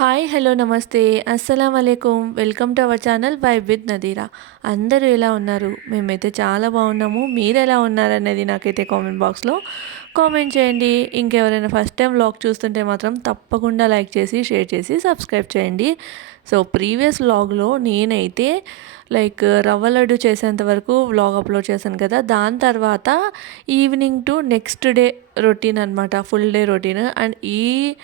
Hi hello నమస్తే. అస్సలం అలైకుమ్ welcome to our channel vibe with Nadira అందరూ ఎలా ఉన్నారు? మేమైతే చాలా బాగున్నాము. మీరు ఎలా ఉన్నారనేది నాకైతే కామెంట్ బాక్స్లో కామెంట్ చేయండి. ఇంకెవరైనా ఫస్ట్ టైం వ్లాగ్ చూస్తుంటే మాత్రం తప్పకుండా లైక్ చేసి షేర్ చేసి సబ్స్క్రైబ్ చేయండి. సో ప్రీవియస్ వ్లాగ్లో నేనైతే లైక్ రవ్వ లడ్డు చేసేంత వరకు వ్లాగ్ అప్లోడ్ చేశాను కదా. దాని తర్వాత evening to next day routine అనమాట ఫుల్ డే రొటీన్ అండ్ ఈ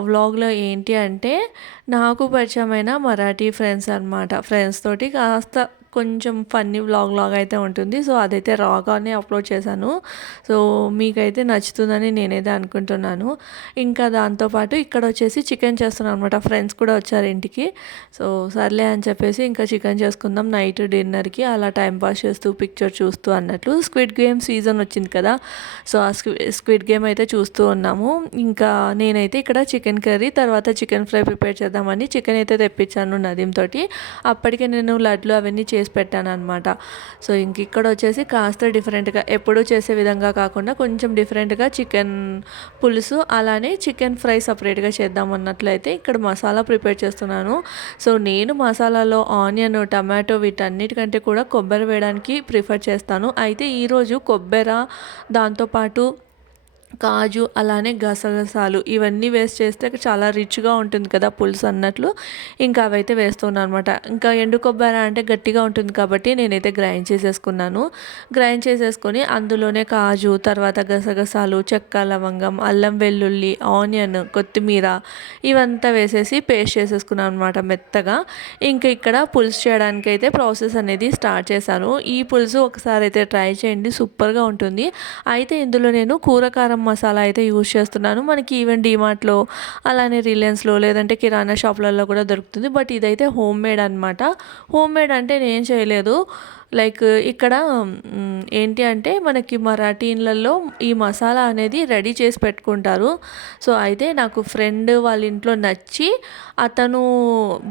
వ్లాగ్లో ఏంటి అంటే నాకు పరిచయమైన మరాఠీ ఫ్రెండ్స్ అనమాట ఫ్రెండ్స్ తోటి కాస్త కొంచెం ఫన్నీ వ్లాగ్ లాగా అయితే ఉంటుంది. సో అదైతే రాగానే అప్లోడ్ చేశాను. సో మీకైతే నచ్చుతుందని నేనైతే అనుకుంటున్నాను. ఇంకా దాంతోపాటు ఇక్కడ వచ్చేసి చికెన్ చేస్తున్నాను అనమాట ఫ్రెండ్స్ కూడా వచ్చారు ఇంటికి. సో సర్లే అని చెప్పేసి ఇంకా చికెన్ చేసుకుందాం నైట్ డిన్నర్కి అలా టైంపాస్ చేస్తూ పిక్చర్ చూస్తూ అన్నట్లు స్క్విడ్ గేమ్ సీజన్ వచ్చింది కదా. సో ఆ స్క్విడ్ గేమ్ అయితే చూస్తూ ఉన్నాము. ఇంకా నేనైతే ఇక్కడ చికెన్ కర్రీ తర్వాత చికెన్ ఫ్రై ప్రిపేర్ చేద్దామని చికెన్ అయితే తెప్పించాను నదీం తోటి. అప్పటికే నేను లడ్లు అవన్నీ చేసి చేసి పెట్టాను అనమాట సో ఇంక ఇక్కడ వచ్చేసి కాస్త డిఫరెంట్గా ఎప్పుడూ చేసే విధంగా కాకుండా కొంచెం డిఫరెంట్గా చికెన్ పులుసు అలానే చికెన్ ఫ్రై సపరేట్గా చేద్దాం అన్నట్లయితే ఇక్కడ మసాలా ప్రిపేర్ చేస్తున్నాను. సో నేను మసాలాలో ఆనియన్ టమాటో వీటన్నిటికంటే కూడా కొబ్బరి వేయడానికి ప్రిఫర్ చేస్తాను. అయితే ఈరోజు కొబ్బరి దాంతోపాటు కాజు అలానే గసగసాలు ఇవన్నీ వేస్ట్ చేస్తే చాలా రిచ్గా ఉంటుంది కదా పులుసు అన్నట్లు. ఇంకా అవైతే వేస్తున్నాను అనమాట ఇంకా ఎండు కొబ్బరి అంటే గట్టిగా ఉంటుంది కాబట్టి నేనైతే గ్రైండ్ చేసేసుకున్నాను. గ్రైండ్ చేసేసుకొని అందులోనే కాజు తర్వాత గసగసాలు చెక్క లవంగం అల్లం వెల్లుల్లి ఆనియన్ కొత్తిమీర ఇవంతా వేసేసి పేస్ట్ చేసేసుకున్నాను అనమాట మెత్తగా. ఇంకా ఇక్కడ పులుసు చేయడానికి అయితే ప్రాసెస్ అనేది స్టార్ట్ చేశాను. ఈ పులుసు ఒకసారి అయితే ట్రై చేయండి సూపర్గా ఉంటుంది. అయితే ఇందులో నేను కూరకారం గరం మసాలా అయితే యూజ్ చేస్తున్నాను. మనకి ఈవెన్ డిమార్ట్లో అలానే రిలయన్స్లో లేదంటే కిరాణా షాప్లలో కూడా దొరుకుతుంది. బట్ ఇదైతే హోమ్ మేడ్ అనమాట హోమ్ మేడ్ అంటే నేను చేయలేదు. లైక్ ఇక్కడ ఏంటి అంటే మనకి మరాఠీన్లలో ఈ మసాలా అనేది రెడీ చేసి పెట్టుకుంటారు. సో అయితే నాకు ఫ్రెండ్ వాళ్ళ ఇంట్లో నచ్చి అతను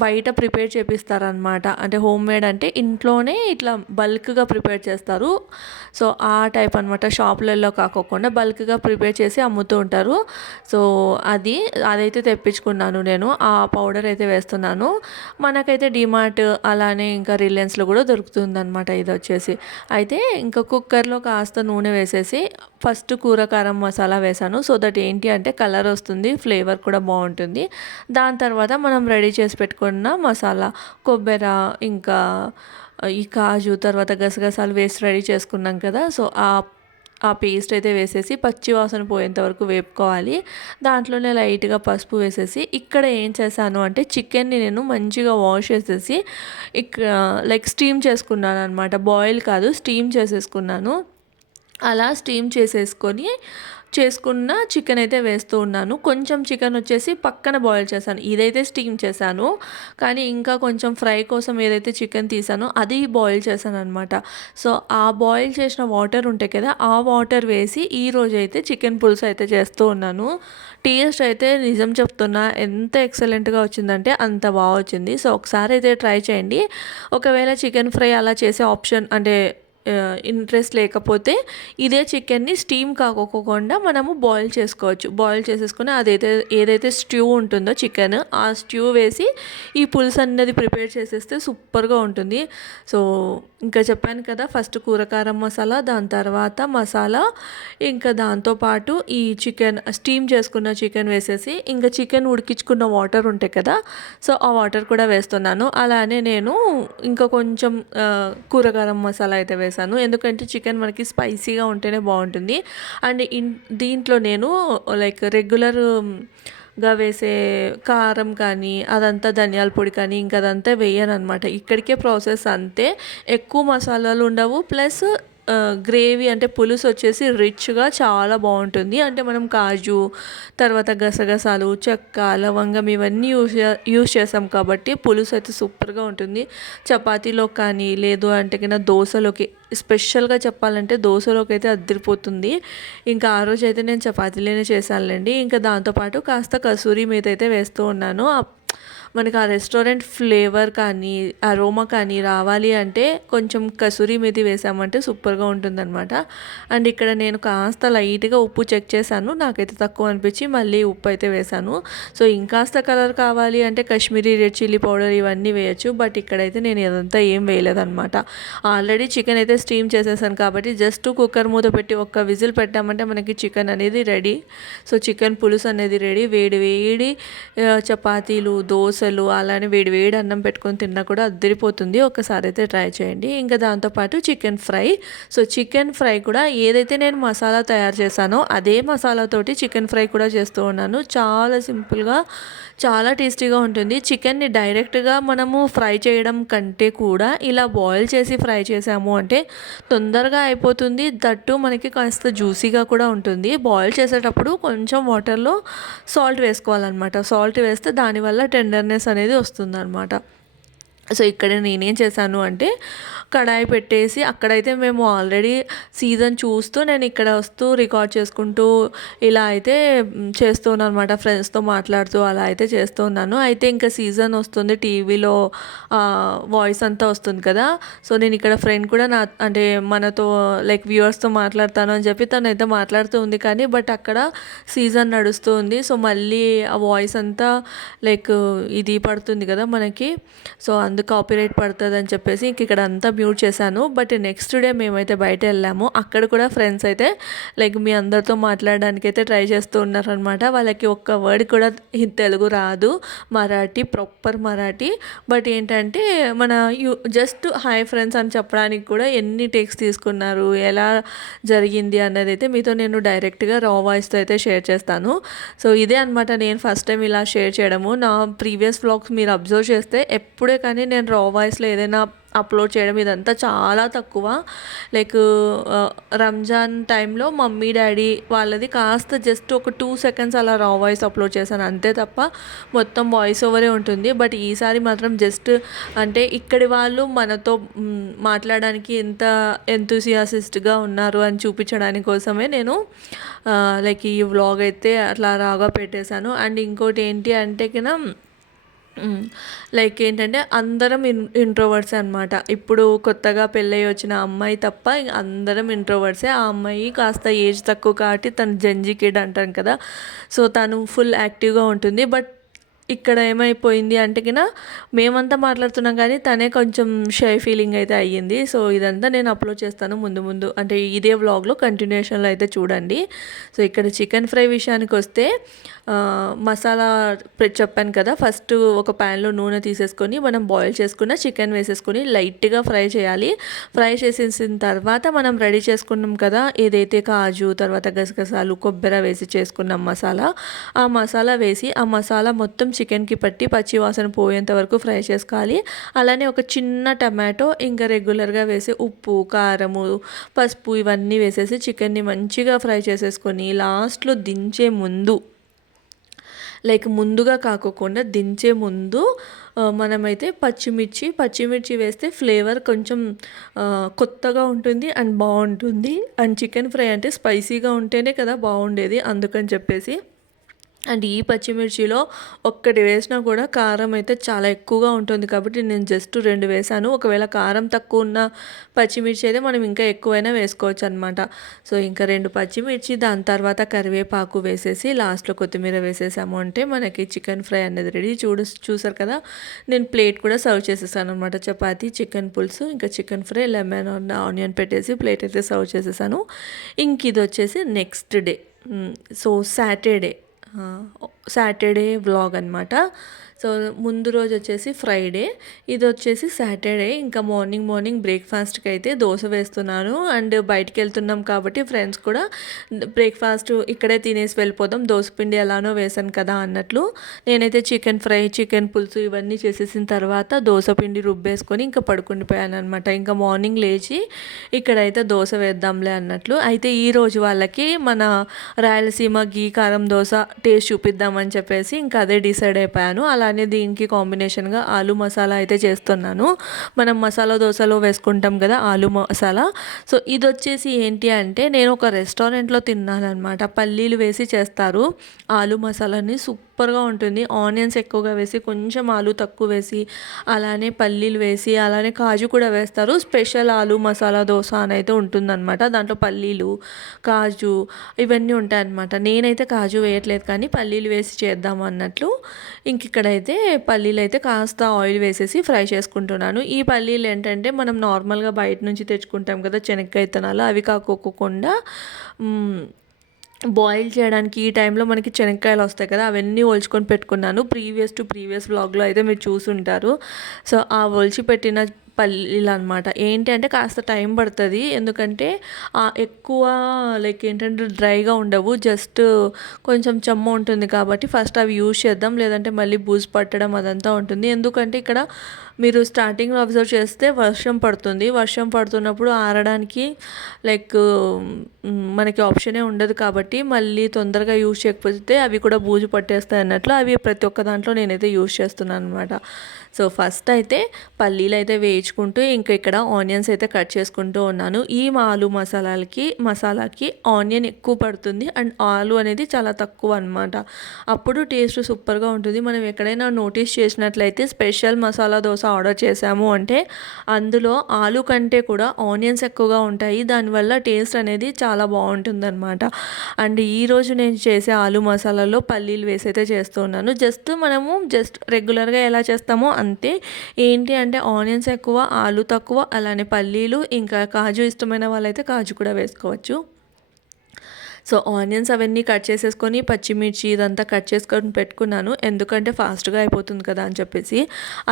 బయట ప్రిపేర్ చేపిస్తారనమాట అంటే హోమ్ మేడ్ అంటే ఇంట్లోనే ఇట్లా బల్క్గా ప్రిపేర్ చేస్తారు. సో ఆ టైప్ అనమాట షాపులలో కాకోకుండా బల్క్గా ప్రిపేర్ చేసి అమ్ముతూ ఉంటారు. సో అది అదైతే తెప్పించుకున్నాను నేను. ఆ పౌడర్ అయితే వేస్తున్నాను. మనకైతే డిమార్ట్ అలానే ఇంకా రిలయన్స్లో కూడా దొరుకుతుందనమాట ఇది వచ్చేసి. అయితే ఇంకా కుక్కర్లో కాస్త నూనె వేసేసి ఫస్ట్ కూర కారం మసాలా వేసాను. సో దట్ ఏంటి అంటే కలర్ వస్తుంది ఫ్లేవర్ కూడా బాగుంటుంది. దాని తర్వాత మనం రెడీ చేసి పెట్టుకున్న మసాలా కొబ్బరి ఇంకా ఈ కాజు తర్వాత గసగసాలు వేసి రెడీ చేసుకున్నాం కదా. సో ఆ ఆ పేస్ట్ అయితే వేసేసి పచ్చి వాసన పోయేంత వరకు వేపుకోవాలి. దాంట్లోనే లైట్గా పసుపు వేసేసి ఇక్కడ ఏం చేశాను అంటే చికెన్ని నేను మంచిగా వాష్ చేసేసి ఇక్కడ లైక్ స్టీమ్ చేసుకున్నాను అనమాట బాయిల్ కాదు స్టీమ్ చేసేసుకున్నాను. అలా స్టీమ్ చేసేసుకొని చేసుకున్న చికెన్ అయితే వేస్తూ ఉన్నాను. కొంచెం చికెన్ వచ్చేసి పక్కన బాయిల్ చేశాను. ఇదైతే స్టీమ్ చేశాను. కానీ ఇంకా కొంచెం ఫ్రై కోసం ఏదైతే చికెన్ తీసానో అది బాయిల్ చేశాను అనమాట సో ఆ బాయిల్ చేసిన వాటర్ ఉంటాయి కదా ఆ వాటర్ వేసి ఈ రోజు అయితే చికెన్ పులుసు అయితే చేస్తూ ఉన్నాను. టేస్ట్ అయితే నిజం చెప్తున్నా ఎంత ఎక్సలెంట్గా వచ్చిందంటే అంత బాగా వచ్చింది. సో ఒకసారి అయితే ట్రై చేయండి. ఒకవేళ చికెన్ ఫ్రై అలా చేసే ఆప్షన్ అంటే ఇంట్రెస్ట్ లేకపోతే ఇదే చికెన్ని స్టీమ్ కాకోకుండా మనము బాయిల్ చేసుకోవచ్చు. బాయిల్ చేసేసుకుని అదైతే ఏదైతే స్ట్యూ ఉంటుందో చికెన్ ఆ స్ట్యూ వేసి ఈ పులుసు అన్నది ప్రిపేర్ చేసేస్తే సూపర్గా ఉంటుంది. సో ఇంకా చెప్పాను కదా ఫస్ట్ కూరకారం మసాలా దాని తర్వాత మసాలా ఇంకా దాంతోపాటు ఈ చికెన్ స్టీమ్ చేసుకున్న చికెన్ వేసేసి ఇంకా చికెన్ ఉడికించుకున్న వాటర్ ఉంటాయి కదా సో ఆ వాటర్ కూడా వేస్తున్నాను. అలానే నేను ఇంకా కొంచెం కూరకారం మసాలా అయితే వేస్తాను చేశాను. ఎందుకంటే చికెన్ మనకి స్పైసీగా ఉంటేనే బాగుంటుంది. అండ్ ఇన్ దీంట్లో నేను లైక్ రెగ్యులర్గా వేసే కారం కానీ అదంతా ధనియాల పొడి కానీ ఇంకా అదంతా వేయను అనమాట ఇక్కడికే ప్రాసెస్ అంతే. ఎక్కువ మసాలాలు ఉండవు. ప్లస్ గ్రేవీ అంటే పులుసు వచ్చేసి రిచ్గా చాలా బాగుంటుంది. అంటే మనం కాజు తర్వాత గసగసాలు చెక్క లవంగం ఇవన్నీ యూస్ యూస్ చేసాం కాబట్టి పులుసు అయితే సూపర్గా ఉంటుంది. చపాతీలో కానీ లేదు అంటే కింద దోశలోకి స్పెషల్గా చెప్పాలంటే దోశలోకి అయితే అద్దరిపోతుంది. ఇంకా ఆ రోజు అయితే నేను చపాతీలోనే చేశానులేండి. ఇంకా దాంతోపాటు కాస్త కసూరి మీద అయితే వేస్తూ ఉన్నాను. మనకి ఆ రెస్టారెంట్ ఫ్లేవర్ కానీ అరోమా కానీ రావాలి అంటే కొంచెం కసూరి మెతి వేసామంటే సూపర్గా ఉంటుందన్నమాట. అండ్ ఇక్కడ నేను కాస్త లైట్గా ఉప్పు చెక్ చేశాను. నాకైతే తక్కువ అనిపించి మళ్ళీ ఉప్పు అయితే వేశాను. సో ఇంకాస్త కలర్ కావాలి అంటే కాశ్మీరీ రెడ్ చిల్లీ పౌడర్ ఇవన్నీ వేయచ్చు. బట్ ఇక్కడైతే నేను ఇదంతా ఏం వేయలేదన్నమాట. ఆల్రెడీ చికెన్ అయితే స్టీమ్ చేసేసాను కాబట్టి జస్ట్ కుక్కర్ మూత పెట్టి ఒక్క విజిల్ పెట్టామంటే మనకి చికెన్ అనేది రెడీ. సో చికెన్ పులుసు అనేది రెడీ. వేడి వేడి చపాతీలు దోశలు అలానే వేడి వేడి అన్నం పెట్టుకొని తిన్నా కూడా అద్దరిపోతుంది. ఒకసారి అయితే ట్రై చేయండి. ఇంకా దాంతోపాటు chicken fry. So chicken fry కూడా ఏదైతే నేను మసాలా తయారు చేశానో అదే మసాలాతోటి చికెన్ ఫ్రై కూడా చేస్తూ ఉన్నాను. చాలా సింపుల్గా చాలా టేస్టీగా ఉంటుంది. చికెన్ని డైరెక్ట్గా మనము ఫ్రై చేయడం కంటే కూడా ఇలా బాయిల్ చేసి ఫ్రై చేసాము అంటే తొందరగా అయిపోతుంది. దట్టు మనకి కాస్త జ్యూసీగా కూడా ఉంటుంది. బాయిల్ చేసేటప్పుడు కొంచెం వాటర్లో సాల్ట్ వేసుకోవాలన్నమాట. సాల్ట్ వేస్తే దానివల్ల టెండర్నెస్ అనేది వస్తుందన్నమాట. సో ఇక్కడ నేనేం చేశాను అంటే కడాయి పెట్టేసి అక్కడైతే మేము ఆల్రెడీ సీజన్ చూస్తూ నేను ఇక్కడ వస్తూ రికార్డ్ చేసుకుంటూ ఇలా అయితే చేస్తున్నాను అనమాట ఫ్రెండ్స్తో మాట్లాడుతూ అలా అయితే చేస్తున్నాను. అయితే ఇంకా సీజన్ వస్తుంది టీవీలో వాయిస్ అంతా వస్తుంది కదా. సో నేను ఇక్కడ ఫ్రెండ్ కూడా నా అంటే మనతో లైక్ వ్యూవర్స్తో మాట్లాడతాను అని చెప్పి తను అయితే మాట్లాడుతూ ఉంది కానీ బట్ అక్కడ సీజన్ నడుస్తూ ఉంది. సో మళ్ళీ ఆ వాయిస్ అంతా లైక్ ఇది పడుతుంది కదా మనకి. సో అందుకు కాపీరైట్ పడుతుంది అని చెప్పేసి ఇంక ఇక్కడ అంతా మ్యూట్ చేశాను. బట్ నెక్స్ట్ డే మేమైతే బయట వెళ్ళాము. అక్కడ కూడా ఫ్రెండ్స్ అయితే లైక్ మీ అందరితో మాట్లాడడానికి అయితే ట్రై చేస్తూ ఉన్నారనమాట వాళ్ళకి ఒక్క వర్డ్ కూడా తెలుగు రాదు. మరాఠీ ప్రాపర్ మరాఠీ. బట్ ఏంటంటే మన యూ జస్ట్ హాయ్ ఫ్రెండ్స్ అని చెప్పడానికి కూడా ఎన్ని టేక్స్ తీసుకున్నారు ఎలా జరిగింది అన్నది అయితే మీతో నేను డైరెక్ట్గా రా వాయిస్తో అయితే షేర్ చేస్తాను. సో ఇదే అనమాట నేను ఫస్ట్ టైం ఇలా షేర్ చేయడము. నా ప్రీవియస్ వ్లాగ్స్ మీరు అబ్జర్వ్ చేస్తే ఎప్పుడే కానీ నేను రా వాయిస్లో ఏదైనా అప్లోడ్ చేయడం ఇదంతా చాలా తక్కువ. లైక్ రంజాన్ టైంలో మమ్మీ డాడీ వాళ్ళది కాస్త జస్ట్ ఒక టూ సెకండ్స్ అలా రా వాయిస్ అప్లోడ్ చేశాను. అంతే తప్ప మొత్తం వాయిస్ ఓవరే ఉంటుంది. బట్ ఈసారి మాత్రం జస్ట్ అంటే ఇక్కడి వాళ్ళు మనతో మాట్లాడడానికి ఎంత ఎంతూసియాసిస్ట్గా ఉన్నారు అని చూపించడానికి కోసమే నేను లైక్ ఈ వ్లాగ్ అయితే అట్లా రాగా పెట్టేశాను. అండ్ ఇంకోటి ఏంటి అంటే కినా లైక్ ఏంటంటే అందరం ఇన్ ఇంట్రోవర్డ్స్ అనమాట ఇప్పుడు కొత్తగా పెళ్ళయి వచ్చిన అమ్మాయి తప్ప అందరం ఇంట్రోవర్డ్సే ఆ అమ్మాయి కాస్త ఏజ్ తక్కువ కాబట్టి తను జంజీ కిడ్ అంటాం కదా. సో తను ఫుల్ యాక్టివ్గా ఉంటుంది. బట్ ఇక్కడ ఏమైపోయింది అంటే కినా మేమంతా మాట్లాడుతున్నాం కానీ తనే కొంచెం షై ఫీలింగ్ అయితే అయ్యింది. సో ఇదంతా నేను అప్లోడ్ చేస్తాను ముందు ముందు. అంటే ఇదే వ్లాగ్లో కంటిన్యూషన్లో అయితే చూడండి. సో ఇక్కడ చికెన్ ఫ్రై విషయానికి వస్తే మసాలా చెప్పాను కదా ఫస్ట్ ఒక ప్యాన్లో నూనె తీసేసుకొని మనం బాయిల్ చేసుకున్న చికెన్ వేసేసుకొని లైట్గా ఫ్రై చేయాలి. ఫ్రై చేసేసిన తర్వాత మనం రెడీ చేసుకున్నాం కదా ఏదైతే కాజు తర్వాత గసగసాలు కొబ్బరి వేసి చేసుకున్నాం మసాలా ఆ మసాలా వేసి ఆ మసాలా మొత్తం చికెన్కి పట్టి పచ్చి వాసన పోయేంత వరకు ఫ్రై చేసుకోవాలి. అలానే ఒక చిన్న టమాటో ఇంకా రెగ్యులర్గా వేసి ఉప్పు కారము పసుపు ఇవన్నీ వేసేసి చికెన్ని మంచిగా ఫ్రై చేసేసుకొని లాస్ట్లో దించే ముందు లైక్ ముందుగా కాకోకుండా దించే ముందు మనమైతే పచ్చిమిర్చి పచ్చిమిర్చి వేస్తే ఫ్లేవర్ కొంచెం కొత్తగా ఉంటుంది అండ్ బాగుంటుంది. అండ్ చికెన్ ఫ్రై అంటే స్పైసీగా ఉంటేనే కదా బాగుండేది అందుకని చెప్పేసి అండ్ ఈ పచ్చిమిర్చిలో ఒక్కటి వేసినా కూడా కారం అయితే చాలా ఎక్కువగా ఉంటుంది కాబట్టి నేను జస్ట్ రెండు వేసాను. ఒకవేళ కారం తక్కువ ఉన్న పచ్చిమిర్చి అయితే మనం ఇంకా ఎక్కువైనా వేసుకోవచ్చు అనమాట సో ఇంకా రెండు పచ్చిమిర్చి దాని తర్వాత కరివేపాకు వేసేసి లాస్ట్లో కొత్తిమీర వేసేసాము అంటే మనకి చికెన్ ఫ్రై అనేది రెడీ. చూడు చూసారు కదా? నేను ప్లేట్ కూడా సర్వ్ చేసేసాను అనమాట చపాతీ చికెన్ పులుసు ఇంకా చికెన్ ఫ్రై లెమన్ ఆనియన్ పెట్టేసి ప్లేట్ అయితే సర్వ్ చేసేసాను. ఇంక ఇది వచ్చేసి next day. So Saturday. Saturday vlog అనమాట సో ముందు రోజు వచ్చేసి ఫ్రైడే ఇది వచ్చేసి సాటర్డే ఇంకా మార్నింగ్ మార్నింగ్ బ్రేక్ఫాస్ట్కి అయితే దోశ వేస్తున్నాను. అండ్ బయటికి వెళ్తున్నాం కాబట్టి ఫ్రెండ్స్ కూడా బ్రేక్ఫాస్ట్ ఇక్కడే తినేసి వెళ్ళిపోదాం. దోశ పిండి ఎలానో వేసాను కదా అన్నట్లు. నేనైతే చికెన్ ఫ్రై చికెన్ పులుసు ఇవన్నీ చేసేసిన తర్వాత దోశ పిండి రుబ్బేసుకొని ఇంకా పడుకుండిపోయాను అనమాట ఇంకా మార్నింగ్ లేచి ఇక్కడైతే దోశ వేద్దాంలే అన్నట్లు. అయితే ఈ రోజు వాళ్ళకి మన రాయలసీమ గీ కారం దోశ టేస్ట్ చూపిద్దామని చెప్పేసి ఇంకా అదే డిసైడ్ అయిపోయాను. అలా అలానే దీనికి కాంబినేషన్గా ఆలు మసాలా అయితే చేస్తున్నాను. మనం మసాలా దోశలో వేసుకుంటాం కదా ఆలు మసాలా. సో ఇది వచ్చేసి ఏంటి అంటే నేను ఒక రెస్టారెంట్లో తిన్నాను అనమాట పల్లీలు వేసి చేస్తారు. ఆలు మసాలాని సూప్ సూపర్గా ఉంటుంది. ఆనియన్స్ ఎక్కువగా వేసి కొంచెం ఆలు తక్కువ వేసి అలానే పల్లీలు వేసి అలానే కాజు కూడా వేస్తారు. స్పెషల్ ఆలు మసాలా దోశ అని అయితే ఉంటుందన్నమాట. దాంట్లో పల్లీలు కాజు ఇవన్నీ ఉంటాయన్నమాట. నేనైతే కాజు వేయట్లేదు కానీ పల్లీలు వేసి చేద్దాం అన్నట్లు ఇంక ఇక్కడైతే పల్లీలు అయితే కాస్త ఆయిల్ వేసేసి ఫ్రై చేసుకుంటున్నాను. ఈ పల్లీలు ఏంటంటే మనం నార్మల్గా బయట నుంచి తెచ్చుకుంటాం కదా శనక్కాయ విత్తనాలు అవి కాకోకుండా బాయిల్ చేయడానికి ఈ టైంలో మనకి శనక్కాయలు వస్తాయి కదా అవన్నీ ఒలుచుకొని పెట్టుకున్నాను. ప్రీవియస్ టు ప్రీవియస్ బ్లాగ్లో అయితే మీరు చూసుంటారు. సో ఆ ఒలిచి పెట్టిన పల్లీలు అనమాట ఏంటి అంటే కాస్త టైం పడుతుంది. ఎందుకంటే ఎక్కువ లైక్ ఏంటంటే డ్రైగా ఉండవు. జస్ట్ కొంచెం చెమ్మ ఉంటుంది కాబట్టి ఫస్ట్ అవి యూజ్ చేద్దాం. లేదంటే మళ్ళీ బూజు పట్టడం అదంతా ఉంటుంది. ఎందుకంటే ఇక్కడ మీరు స్టార్టింగ్లో అబ్జర్వ్ చేస్తే వర్షం పడుతుంది. వర్షం పడుతున్నప్పుడు ఆరడానికి లైక్ మనకి ఆప్షనే ఉండదు కాబట్టి మళ్ళీ తొందరగా యూజ్ చేయకపోతే అవి కూడా బూజు పట్టేస్తాయి అన్నట్లు అవి ప్రతి ఒక్క దాంట్లో నేనైతే యూజ్ చేస్తున్నాను అనమాట సో ఫస్ట్ అయితే పల్లీలు అయితే వేయించుకుంటూ ఇంకా ఇక్కడ ఆనియన్స్ అయితే కట్ చేసుకుంటూ ఉన్నాను. ఈ ఆలు మసాలాలకి మసాలాకి ఆనియన్ ఎక్కువ పడుతుంది అండ్ ఆలు అనేది చాలా తక్కువ అనమాట అప్పుడు టేస్ట్ సూపర్గా ఉంటుంది. మనం ఎక్కడైనా నోటీస్ చేసినట్లయితే స్పెషల్ మసాలా దోశ ఆర్డర్ చేసాము అంటే అందులో ఆలు కంటే కూడా ఆనియన్స్ ఎక్కువగా ఉంటాయి. దానివల్ల టేస్ట్ అనేది చాలా బాగుంటుంది అనమాట అండ్ ఈరోజు నేను చేసే ఆలు మసాలాలో పల్లీలు వేసి అయితే చేస్తున్నాను జస్ట్ మనము జస్ట్ రెగ్యులర్గా ఎలా చేస్తామో అంతే. ఏంటి అంటే ఆనియన్స్ ఎక్కువ ఆలు తక్కువ అలానే పల్లీలు ఇంకా కాజు ఇష్టమైన వాళ్ళైతే కాజు కూడా వేసుకోవచ్చు. సో ఆనియన్స్ అవన్నీ కట్ చేసేసుకొని పచ్చిమిర్చి ఇదంతా కట్ చేసుకొని పెట్టుకున్నాను. ఎందుకంటే ఫాస్ట్గా అయిపోతుంది కదా అని చెప్పేసి.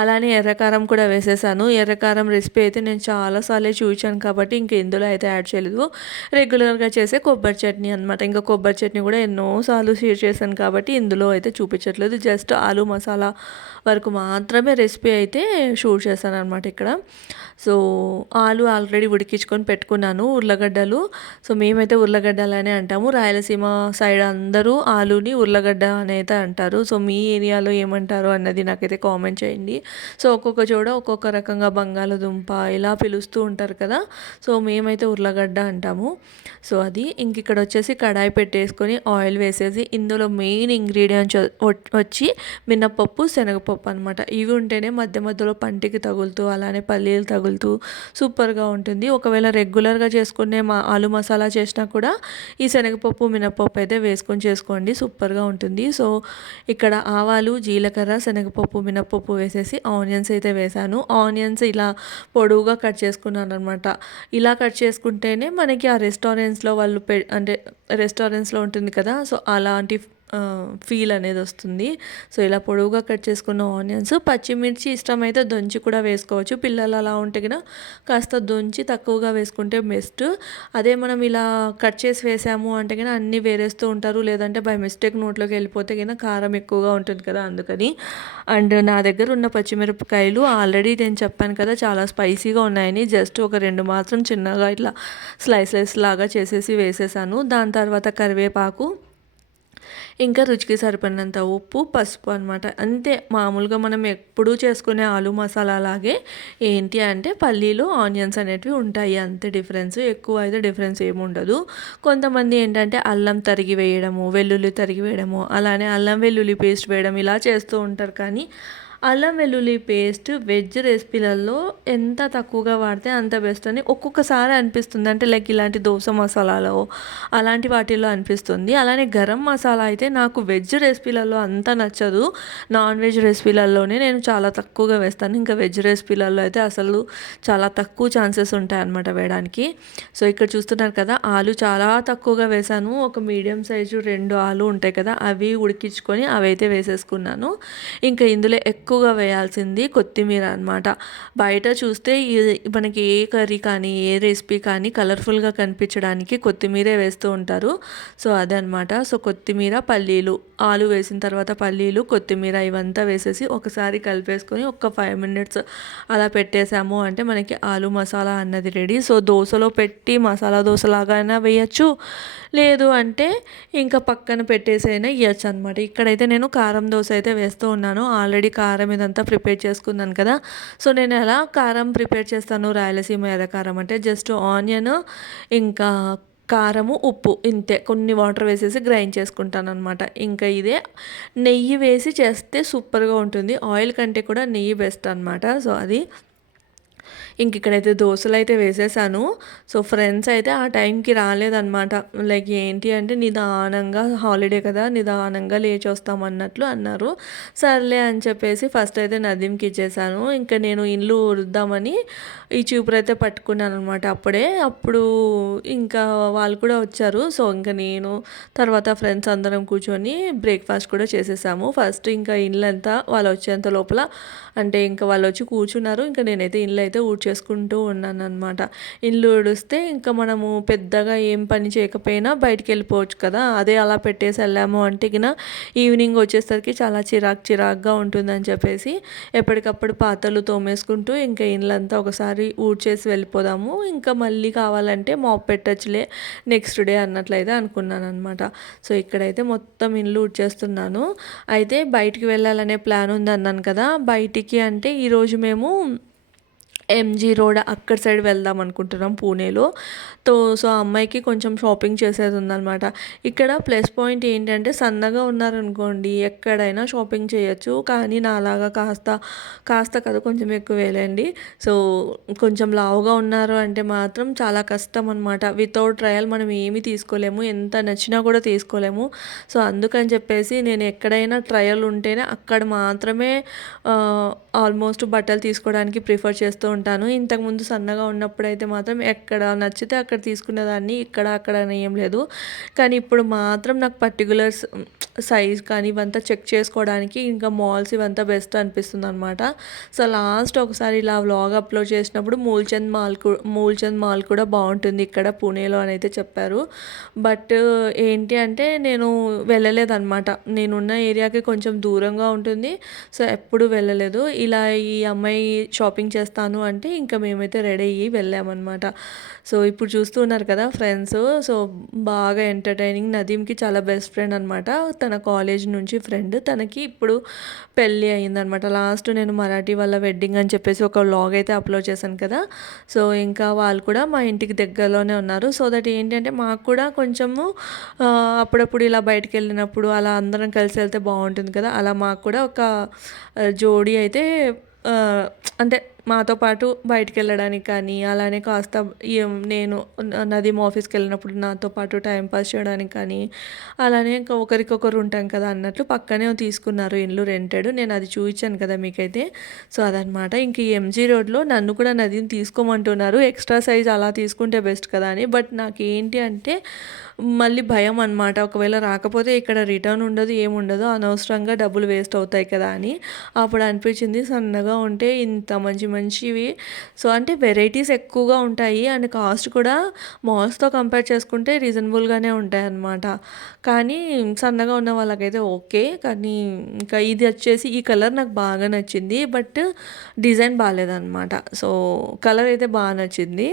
అలానే ఎర్రకారం కూడా వేసేసాను. ఎర్రకారం రెసిపీ అయితే నేను చాలాసార్లు చూపించాను కాబట్టి ఇంక ఇందులో అయితే యాడ్ చేయలేదు. రెగ్యులర్గా చేసే కొబ్బరి చట్నీ అనమాట ఇంకా కొబ్బరి చట్నీ కూడా ఎన్నోసార్లు షేర్ చేశాను కాబట్టి ఇందులో అయితే చూపించట్లేదు. జస్ట్ ఆలు మసాలా వరకు మాత్రమే రెసిపీ అయితే షూట్ చేశాను అనమాట ఇక్కడ. సో ఆలు ఆల్రెడీ ఉడికించుకొని పెట్టుకున్నాను ఉర్లగడ్డలు. సో మేమైతే ఉర్లగడ్డలనే అంటాము. రాయలసీమ సైడ్ అందరూ ఆలుని ఉర్లగడ్డ అనేది అంటారు. సో మీ ఏరియాలో ఏమంటారు అన్నది నాకైతే కామెంట్ చేయండి. సో ఒక్కొక్క చోట ఒక్కొక్క రకంగా బంగాళదుంప ఇలా పిలుస్తూ ఉంటారు కదా. సో మేమైతే ఉర్లగడ్డ అంటాము. సో అది ఇంక ఇక్కడ వచ్చేసి కడాయి పెట్టేసుకొని ఆయిల్ వేసేసి ఇందులో మెయిన్ ఇంగ్రీడియంట్స్ వచ్చి మినప్పప్పు శనగపప్పు అనమాట ఇవి ఉంటేనే మధ్య మధ్యలో పంటికి తగులుతూ అలానే పల్లీలు తగులుతూ సూపర్గా ఉంటుంది. ఒకవేళ రెగ్యులర్గా చేసుకునే మా ఆలు మసాలా చేసినా కూడా ఈ శనగ శనగపప్పు మినప్పప్పు అయితే వేసుకొని చేసుకోండి. సూపర్గా ఉంటుంది. సో ఇక్కడ ఆవాలు జీలకర్ర శనగపప్పు మినప్పప్పు వేసేసి ఆనియన్స్ అయితే వేసాను ఆనియన్స్ ఇలా పొడవుగా కట్ చేసుకున్నాను అనమాట ఇలా కట్ చేసుకుంటేనే మనకి ఆ రెస్టారెంట్స్లో వాళ్ళు పె అంటే రెస్టారెంట్స్లో ఉంటుంది కదా సో అలాంటి ఫీల్ అనేది వస్తుంది. సో ఇలా పొడవుగా కట్ చేసుకున్న ఆనియన్స్ పచ్చిమిర్చి ఇష్టమైతే దొంచి కూడా వేసుకోవచ్చు. పిల్లలు అలా ఉంటే కదా కాస్త దొంచి తక్కువగా వేసుకుంటే బెస్ట్ అదే మనం ఇలా కట్ చేసి వేసాము అంటే కనుక అన్నీ వేరేస్తూ ఉంటారు. లేదంటే బై మిస్టేక్ నోట్లోకి వెళ్ళిపోతే కనుక కారం ఎక్కువగా ఉంటుంది కదా అందుకని. అండ్ నా దగ్గర ఉన్న పచ్చిమిరపకాయలు ఆల్రెడీ నేను చెప్పాను కదా చాలా స్పైసీగా ఉన్నాయని. జస్ట్ ఒక రెండు మాత్రం చిన్నగా ఇట్లా స్లైసెస్ లాగా చేసేసి వేసేసాను. దాని తర్వాత కరివేపాకు ఇంకా రుచికి సరిపడినంత ఉప్పు పసుపు అనమాట అంతే మామూలుగా మనం ఎప్పుడూ చేసుకునే ఆలు మసాలా లాగే ఏంటి అంటే పల్లీలు ఆనియన్స్ అనేటివి ఉంటాయి. అంతే డిఫరెన్స్. ఎక్కువ అయితే డిఫరెన్స్ ఏముండదు కొంతమంది ఏంటంటే అల్లం తరిగి వేయడము వెల్లుల్లి తరిగి వేయడము అలానే అల్లం వెల్లుల్లి పేస్ట్ వేయడం ఇలా చేస్తూ ఉంటారు. కానీ అల్లం వెల్లుల్లి పేస్ట్ వెజ్ రెసిపీలలో ఎంత తక్కువగా వాడితే అంత బెస్ట్ అని ఒక్కొక్కసారి అనిపిస్తుంది. అంటే లైక్ ఇలాంటి దోశ మసాలాలో అలాంటి వాటిల్లో అనిపిస్తుంది. అలానే గరం మసాలా అయితే నాకు వెజ్ రెసిపీలలో అంత నచ్చదు. నాన్ వెజ్ రెసిపీలలోనే నేను చాలా తక్కువగా వేస్తాను. ఇంకా వెజ్ రెసిపీలలో అయితే అసలు చాలా తక్కువ ఛాన్సెస్ ఉంటాయి అన్నమాట వేయడానికి. సో ఇక్కడ చూస్తున్నారు కదా ఆలు చాలా తక్కువగా వేసాను ఒక మీడియం సైజు రెండు ఆలు ఉంటాయి కదా అవి ఉడికించుకొని అవైతే వేసేసుకున్నాను. ఇంకా ఇందులో ఎక్కువ ఎక్కువగా వేయాల్సింది కొత్తిమీర అనమాట బయట చూస్తే మనకి ఏ కర్రీ కానీ ఏ రెసిపీ కానీ కలర్ఫుల్గా కనిపించడానికి కొత్తిమీరే వేస్తూ ఉంటారు. సో అదనమాట సో కొత్తిమీర పల్లీలు ఆలు వేసిన తర్వాత పల్లీలు కొత్తిమీర ఇవంతా వేసేసి ఒకసారి కలిపేసుకొని ఒక ఫైవ్ మినిట్స్ అలా పెట్టేసాము అంటే మనకి ఆలు మసాలా అన్నది రెడీ. సో దోశలో పెట్టి మసాలా దోశలాగా అయినా వేయచ్చు? లేదు అంటే ఇంకా పక్కన పెట్టేసైనా ఇవ్వచ్చు అనమాట ఇక్కడైతే నేను కారం దోశ అయితే వేస్తూ ఉన్నాను. ఆల్రెడీ కారం ఇదంతా ప్రిపేర్ చేసుకున్నాను కదా. సో నేను ఎలా కారం ప్రిపేర్ చేస్తాను రాయలసీమ ఎదకారం అంటే జస్ట్ ఆనియన్ ఇంకా కారము ఉప్పు ఇంతే. కొన్ని వాటర్ వేసేసి గ్రైండ్ చేసుకుంటాను అనమాట ఇంకా ఇదే నెయ్యి వేసి చేస్తే సూపర్గా ఉంటుంది. ఆయిల్ కంటే కూడా నెయ్యి బెస్ట్ అనమాట సో అది ఇంక ఇక్కడైతే దోశలు అయితే వేసేసాను. సో ఫ్రెండ్స్ అయితే ఆ టైంకి రాలేదన్నమాట. లైక్ ఏంటి అంటే నిదానంగా హాలిడే కదా నిదానంగా లేచి వస్తామన్నట్లు అన్నారు. సర్లే అని చెప్పేసి ఫస్ట్ అయితే నదీంకి ఇచ్చేసాను. ఇంకా నేను ఇల్లు ఉరుద్దామని ఈ చూపురు అయితే పట్టుకున్నాను అనమాట అప్పుడే. అప్పుడు ఇంకా వాళ్ళు కూడా వచ్చారు. సో ఇంకా నేను తర్వాత ఫ్రెండ్స్ అందరం కూర్చొని బ్రేక్ఫాస్ట్ కూడా చేసేసాము. ఫస్ట్ ఇంకా ఇల్లు అంతా వాళ్ళు వచ్చేంత లోపల అంటే ఇంకా వాళ్ళు వచ్చి కూర్చున్నారు. ఇంకా నేనైతే ఇల్లు అయితే ఊడ్చేసుకుంటూ ఉన్నాను అనమాట ఇల్లు ఊడిస్తే ఇంకా మనము పెద్దగా ఏం పని చేయకపోయినా బయటికి వెళ్ళిపోవచ్చు కదా. అదే అలా పెట్టేసి వెళ్ళాము అంటే ఇక ఈవినింగ్ వచ్చేసరికి చాలా చిరాక్ చిరాక్గా ఉంటుందని చెప్పేసి ఎప్పటికప్పుడు పాతలు తోమేసుకుంటూ ఇంకా ఇండ్లంతా ఒకసారి ఊడ్చేసి వెళ్ళిపోదాము. ఇంకా మళ్ళీ కావాలంటే మాప్ పెట్టచ్చులే నెక్స్ట్ డే అన్నట్లయితే అనుకున్నాను అనమాట సో ఇక్కడైతే మొత్తం ఇల్లు ఊడ్చేస్తున్నాను. అయితే బయటికి వెళ్ళాలనే ప్లాన్ ఉంది అన్నాను కదా. బయటికి అంటే ఈరోజు మేము ఎంజీ రోడ్ అక్కడ సైడ్ వెళ్దాం అనుకుంటున్నాం పూణేలో. తో సో ఆ అమ్మాయికి కొంచెం షాపింగ్ చేసేది ఉందన్నమాట. ఇక్కడ ప్లస్ పాయింట్ ఏంటంటే సన్నగా ఉన్నారనుకోండి ఎక్కడైనా షాపింగ్ చేయొచ్చు. కానీ నాలాగా కాస్త కాస్త కదా కొంచెం ఎక్కువ వేలండి సో కొంచెం లావుగా ఉన్నారు అంటే మాత్రం చాలా కష్టం అనమాట వితౌట్ ట్రయల్ మనం ఏమి తీసుకోలేము. ఎంత నచ్చినా కూడా తీసుకోలేము. సో అందుకని చెప్పేసి నేను ఎక్కడైనా ట్రయల్ ఉంటేనే అక్కడ మాత్రమే ఆల్మోస్ట్ బట్టలు తీసుకోవడానికి ప్రిఫర్ చేస్తూ ఉంటాను. ఇంతకుముందు సన్నగా ఉన్నప్పుడు అయితే మాత్రం ఎక్కడ నచ్చితే అక్కడ తీసుకునేదాన్ని. ఇక్కడ అక్కడ అని ఏం లేదు. కానీ ఇప్పుడు మాత్రం నాకు పర్టికులర్ సైజ్ కానీ ఇవంతా చెక్ చేసుకోవడానికి ఇంకా మాల్స్ ఇవంతా బెస్ట్ అనిపిస్తుంది అనమాట సో లాస్ట్ ఒకసారి ఇలా వ్లాగ్ అప్లోడ్ చేసినప్పుడు మూల్చంద్ మాల్ మూల్చంద్ మాల్ కూడా బాగుంటుంది ఇక్కడ పూణేలో అని అయితే చెప్పారు. బట్ ఏంటి అంటే నేను వెళ్ళలేదన్నమాట. నేనున్న ఏరియాకి కొంచెం దూరంగా ఉంటుంది. సో ఎప్పుడు వెళ్ళలేదు. ఇలా ఈ అమ్మాయి షాపింగ్ చేస్తాను అంటే ఇంకా మేమైతే రెడీ అయ్యి వెళ్ళామన్నమాట. సో ఇప్పుడు చూస్తున్నారు కదా ఫ్రెండ్స్. సో బాగా ఎంటర్టైనింగ్ నదీంకి చాలా బెస్ట్ ఫ్రెండ్ అనమాట తన కాలేజ్ నుంచి ఫ్రెండ్. తనకి ఇప్పుడు పెళ్ళి అయిందనమాట లాస్ట్ నేను మరాఠీ వాళ్ళ వెడ్డింగ్ అని చెప్పేసి ఒక వ్లాగ్ అయితే అప్లోడ్ చేశాను కదా. సో ఇంకా వాళ్ళు కూడా మా ఇంటికి దగ్గరలోనే ఉన్నారు. సో దట్ ఏంటంటే మాకు కూడా కొంచెము అప్పుడప్పుడు ఇలా బయటకు వెళ్ళినప్పుడు అలా అందరం కలిసి వెళ్తే బాగుంటుంది కదా. అలా మాకు కూడా ఒక జోడీ అయితే అంటే మాతో పాటు బయటికి వెళ్ళడానికి కానీ అలానే కాస్త నేను నది ఆఫీస్కి వెళ్ళినప్పుడు నాతో పాటు టైం పాస్ చేయడానికి కానీ అలానే ఇంకా ఒకరికొకరు ఉంటాం కదా అన్నట్లు పక్కనే తీసుకున్నారు ఇల్లు రెంటెడ్. నేను అది చూపించాను కదా మీకైతే. సో అదనమాట ఇంక ఎంజీ రోడ్లో నన్ను కూడా నదిని తీసుకోమంటున్నారు. ఎక్స్ట్రా సైజ్ అలా తీసుకుంటే బెస్ట్ కదా అని. బట్ నాకు ఏంటి అంటే మళ్ళీ భయం అనమాట ఒకవేళ రాకపోతే ఇక్కడ రిటర్న్ ఉండదు ఏముండదు అనవసరంగా డబ్బులు వేస్ట్ అవుతాయి కదా అని. అప్పుడు అనిపించింది సన్నగా ఉంటే ఇంత మంచి మంచివి. సో అంటే వెరైటీస్ ఎక్కువగా ఉంటాయి. అండ్ కాస్ట్ కూడా మాల్స్తో కంపేర్ చేసుకుంటే రీజనబుల్గానే ఉంటాయి అన్నమాట కానీ సన్నగా ఉన్న వాళ్ళకైతే ఓకే. కానీ ఇంకా ఇది వచ్చేసి ఈ కలర్ నాకు బాగా నచ్చింది. బట్ డిజైన్ బాగాలేదన్నమాట. సో కలర్ అయితే బాగా నచ్చింది.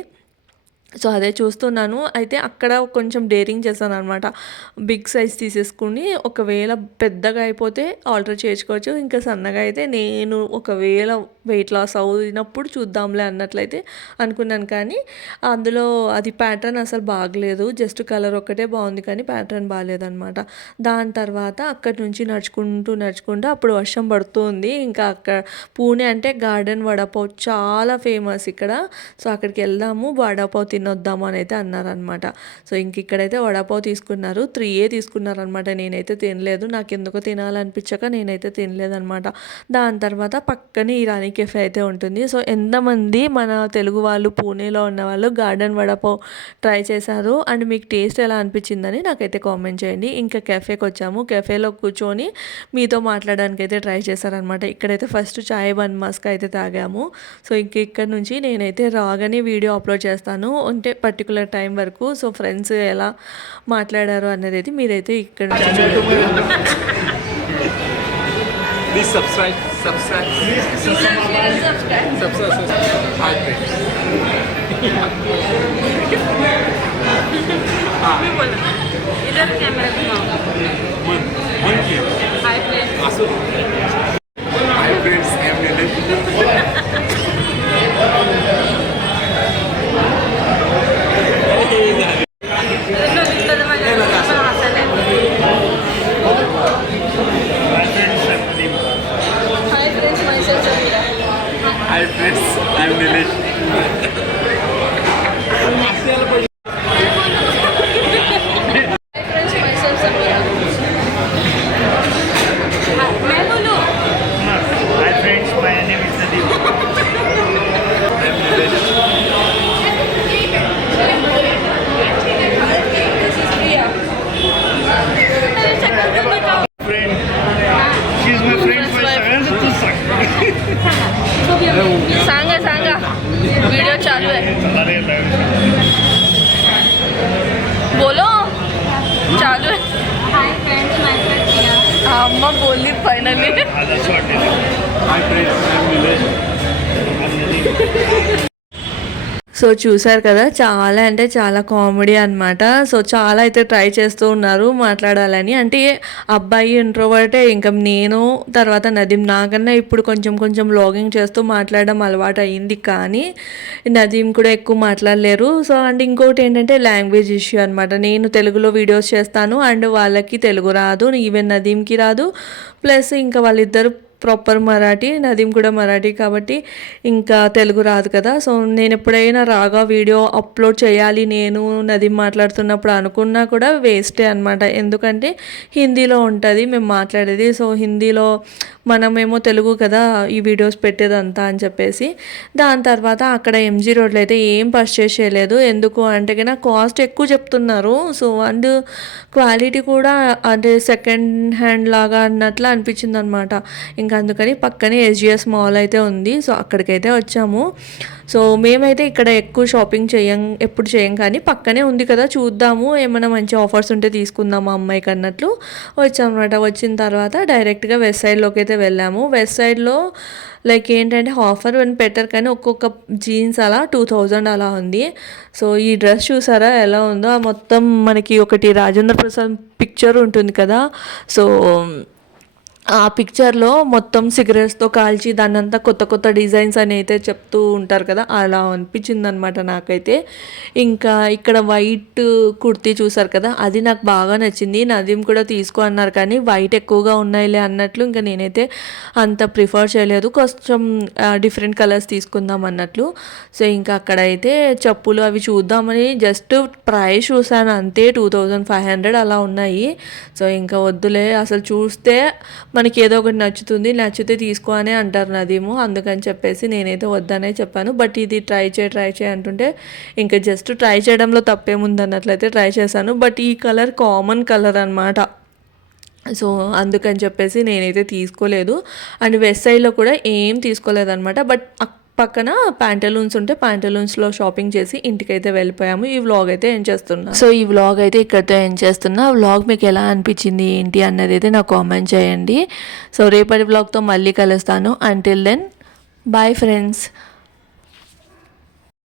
సో అదే చూస్తున్నాను. అయితే అక్కడ కొంచెం డేరింగ్ చేశాను అనమాట బిగ్ సైజ్ తీసేసుకుని ఒకవేళ పెద్దగా అయిపోతే ఆల్టర్ చేసుకోవచ్చు ఇంకా సన్నగా అయితే నేను ఒకవేళ వెయిట్ లాస్ అవునప్పుడు చూద్దాంలే అన్నట్లయితే అనుకున్నాను కానీ అందులో అది ప్యాటర్న్ అసలు బాగలేదు. జస్ట్ కలర్ ఒక్కటే బాగుంది కానీ ప్యాటర్న్ బాగాలేదనమాట దాని తర్వాత అక్కడి నుంచి నడుచుకుంటూ నడుచుకుంటూ అప్పుడు వర్షం పడుతుంది. ఇంకా అక్కడ పూణే అంటే గార్డెన్ వడపావ్ చాలా ఫేమస్ ఇక్కడ. సో అక్కడికి వెళ్దాము. వడపావ్ తినొద్దాము అని అయితే అన్నారనమాట సో ఇంక ఇక్కడైతే వడపావు తీసుకున్నారు. త్రీ ఏ తీసుకున్నారనమాట నేనైతే తినలేదు. నాకు ఎందుకో తినాలనిపించక నేనైతే తినలేదనమాట దాని తర్వాత పక్కనే ఇరానీ కెఫే అయితే ఉంటుంది. సో ఎంతమంది మన తెలుగు వాళ్ళు పూణేలో ఉన్న వాళ్ళు గార్డెన్ వడపావు ట్రై చేశారు. అండ్ మీకు టేస్ట్ ఎలా అనిపించిందని నాకైతే కామెంట్ చేయండి. ఇంకా కెఫేకి వచ్చాము. కెఫేలో కూర్చొని మీతో మాట్లాడడానికి అయితే ట్రై చేశారనమాట ఇక్కడైతే ఫస్ట్ చాయ్ బన్ మస్క్ అయితే తాగాము. సో ఇంక ఇక్కడ నుంచి నేనైతే రాగానే వీడియో అప్లోడ్ చేస్తాను. అంటే పర్టికులర్ టైం వరకు సో ఫ్రెండ్స్ ఎలా మాట్లాడారు అనేది మీరైతే ఇక్కడ Please subscribe, సో చూసారు కదా చాలా అంటే చాలా కామెడీ అనమాట సో చాలా అయితే ట్రై చేస్తూ ఉన్నారు మాట్లాడాలని. అంటే అబ్బాయి ఇంట్రోవర్టే ఇంకా నేను తర్వాత నదీం నాకన్నా ఇప్పుడు కొంచెం కొంచెం లాగింగ్ చేస్తూ మాట్లాడడం అలవాటు అయ్యింది కానీ నదీం కూడా ఎక్కువ మాట్లాడలేరు. సో అండ్ ఇంకోటి ఏంటంటే లాంగ్వేజ్ ఇష్యూ అనమాట నేను తెలుగులో వీడియోస్ చేస్తాను అండ్ వాళ్ళకి తెలుగు రాదు ఈవెన్ నదీంకి రాదు. ప్లస్ ఇంకా వాళ్ళిద్దరు ప్రాపర్ మరాఠీ నదీం కూడా మరాఠీ కాబట్టి ఇంకా తెలుగు రాదు కదా. సో నేను ఎప్పుడైనా రాగా వీడియో అప్లోడ్ చేయాలి నేను నదీం మాట్లాడుతున్నప్పుడు అనుకున్నా కూడా వేస్టే అనమాట ఎందుకంటే హిందీలో ఉంటుంది మేము మాట్లాడేది. సో హిందీలో మనమేమో తెలుగు కదా ఈ వీడియోస్ పెట్టేదంతా అని చెప్పేసి. దాని తర్వాత అక్కడ ఎంజీ రోడ్లో అయితే ఏం పర్చేస్ చేయలేదు ఎందుకు అంటే కన్నా కాస్ట్ ఎక్కువ చెప్తున్నారు. సో అండ్ క్వాలిటీ కూడా అదే సెకండ్ హ్యాండ్ లాగా అన్నట్లు అనిపించింది అనమాట ఇంకా అందుకని పక్కనే ఎస్జిఎస్ మాల్ అయితే ఉంది. సో అక్కడికైతే వచ్చాము. సో మేమైతే ఇక్కడ ఎక్కువ షాపింగ్ చేయం ఎప్పుడు చేయం కానీ పక్కనే ఉంది కదా చూద్దాము. ఏమైనా మంచి ఆఫర్స్ ఉంటే తీసుకుందాము అమ్మాయికి అన్నట్లు వచ్చామన్నమాట. వచ్చిన తర్వాత డైరెక్ట్గా వెస్ట్ సైడ్లోకి అయితే వెళ్ళాము. వెస్ట్ సైడ్లో లైక్ ఏంటంటే ఆఫర్ అని పెట్టారు కానీ ఒక్కొక్క జీన్స్ అలా టూ థౌజండ్ అలా ఉంది. సో ఈ డ్రెస్ చూసారా ఎలా ఉందో? ఆ మొత్తం మనకి ఒకటి రాజేంద్ర ప్రసాద్ పిక్చర్ ఉంటుంది కదా. సో ఆ పిక్చర్లో మొత్తం సిగరెట్స్తో కాల్చి దాన్నంతా కొత్త కొత్త డిజైన్స్ అని అయితే చెప్తూ ఉంటారు కదా అలా అనిపించింది అనమాట నాకైతే. ఇంకా ఇక్కడ వైట్ కుర్తీ చూసారు కదా అది నాకు బాగా నచ్చింది. నదీం కూడా తీసుకో అన్నారు కానీ వైట్ ఎక్కువగా ఉన్నాయిలే అన్నట్లు ఇంకా నేనైతే అంత ప్రిఫర్ చేయలేదు. కొంచెం డిఫరెంట్ కలర్స్ తీసుకుందాం అన్నట్లు. సో ఇంకా అక్కడైతే చెప్పులు అవి చూద్దామని జస్ట్ ప్రైస్ చూసాను అంతే టూ థౌజండ్ ఫైవ్ హండ్రెడ్ అలా ఉన్నాయి. సో ఇంకా వద్దులే. అసలు చూస్తే మనకి ఏదో ఒకటి నచ్చుతుంది నచ్చితే తీసుకో అనే అంటారు నాదేమో. అందుకని చెప్పేసి నేనైతే వద్దనే చెప్పాను. బట్ ఇది ట్రై చేయి ట్రై చేయి అంటుంటే ఇంకా జస్ట్ ట్రై చేయడంలో తప్పేముంది అన్నట్లయితే ట్రై చేశాను. బట్ ఈ కలర్ కామన్ కలర్ అనమాట సో అందుకని చెప్పేసి నేనైతే తీసుకోలేదు. అండ్ వెస్ట్ సైడ్లో కూడా ఏం తీసుకోలేదన్నమాట. బట్ పక్కన ప్యాంటలూన్స్ ఉంటే ప్యాంటలూన్స్లో షాపింగ్ చేసి ఇంటికైతే వెళ్ళిపోయాము. ఈ వ్లాగ్ అయితే ఏం చేస్తున్నా? సో ఈ వ్లాగ్ అయితే ఇక్కడితో ఏం చేస్తున్నా? వ్లాగ్ మీకు ఎలా అనిపించింది ఏంటి అన్నది అయితే నాకు కామెంట్ చేయండి. సో రేపటి వ్లాగ్తో మళ్ళీ కలుస్తాను. Until then bye friends